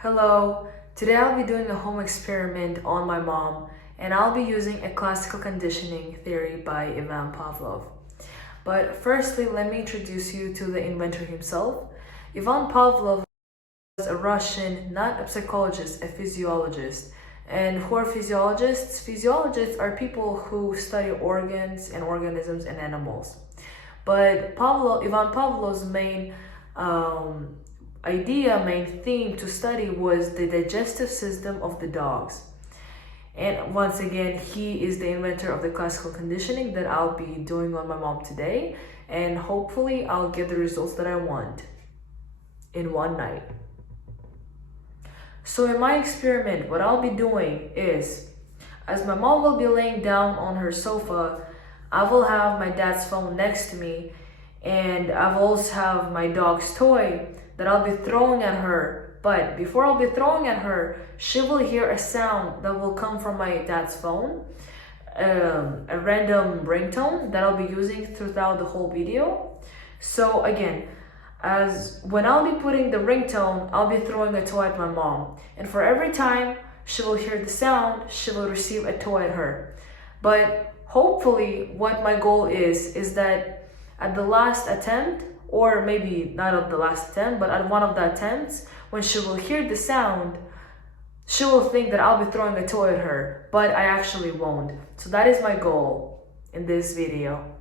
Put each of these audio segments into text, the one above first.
Hello, today I'll be doing a home experiment on my mom and I'll be using a classical conditioning theory by Ivan Pavlov. But firstly, let me introduce you to the inventor himself. Ivan Pavlov was a Russian, not a psychologist, a physiologist. And who are physiologists? Physiologists are people who study organs and organisms and animals. But Ivan Pavlov's main main theme to study was the digestive system of the dogs. And once again, he is the inventor of the classical conditioning that I'll be doing on my mom today. And hopefully I'll get the results that I want in one night. So in my experiment, what I'll be doing is, as my mom will be laying down on her sofa, I will have my dad's phone next to me, and I will also have my dog's toy that I'll be throwing at her. But before I'll be throwing at her, she will hear a sound that will come from my dad's phone, a random ringtone that I'll be using throughout the whole video. So again, when I'll be putting the ringtone, I'll be throwing a toy at my mom. And for every time she will hear the sound, she will receive a toy at her. But hopefully what my goal is that at the last attempt, or maybe not at the last attempt, but at one of the attempts, when she will hear the sound, she will think that I'll be throwing a toy at her, but I actually won't. So that is my goal in this video.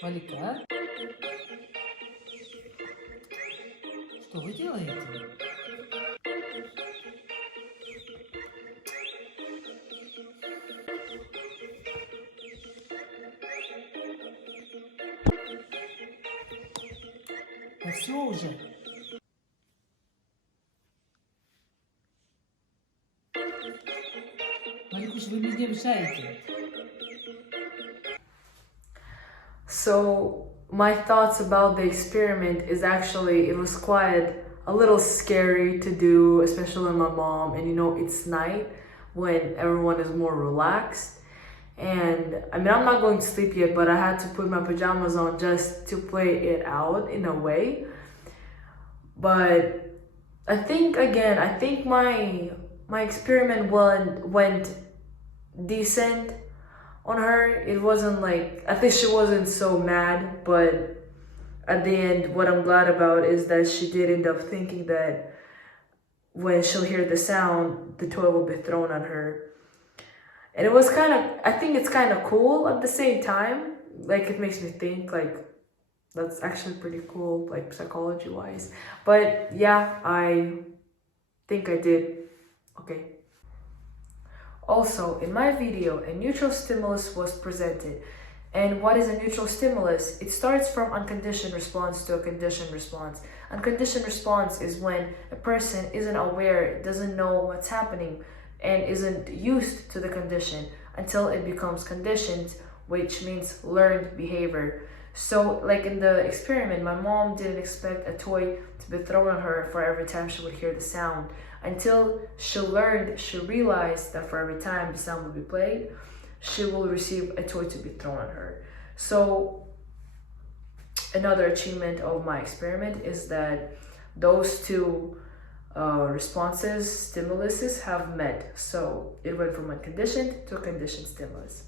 Малика, что вы делаете? Да все уже. Маликуш, вы мне мешаете. So my thoughts about the experiment is actually, it was quite a little scary to do, especially with my mom, and it's night when everyone is more relaxed. And I mean, I'm not going to sleep yet, but I had to put my pajamas on just to play it out in a way. But I think my experiment went decent on her. It wasn't like, I think she wasn't so mad, but at the end, what I'm glad about is that she did end up thinking that when she'll hear the sound, the toy will be thrown at her. And it was I think it's kind of cool at the same time. Like, it makes me think, like, that's actually pretty cool, like, psychology-wise. But yeah, I think I did okay. Also, in my video, a neutral stimulus was presented. And what is a neutral stimulus? It starts from unconditioned response to a conditioned response. Unconditioned response is when a person isn't aware, doesn't know what's happening, and isn't used to the condition until it becomes conditioned, which means learned behavior. So, like in the experiment, my mom didn't expect a toy to be thrown on her for every time she would hear the sound, until she realized that for every time the sound would be played, she will receive a toy to be thrown at her. So another achievement of my experiment is that those two stimuluses have met. So it went from unconditioned to a conditioned stimulus.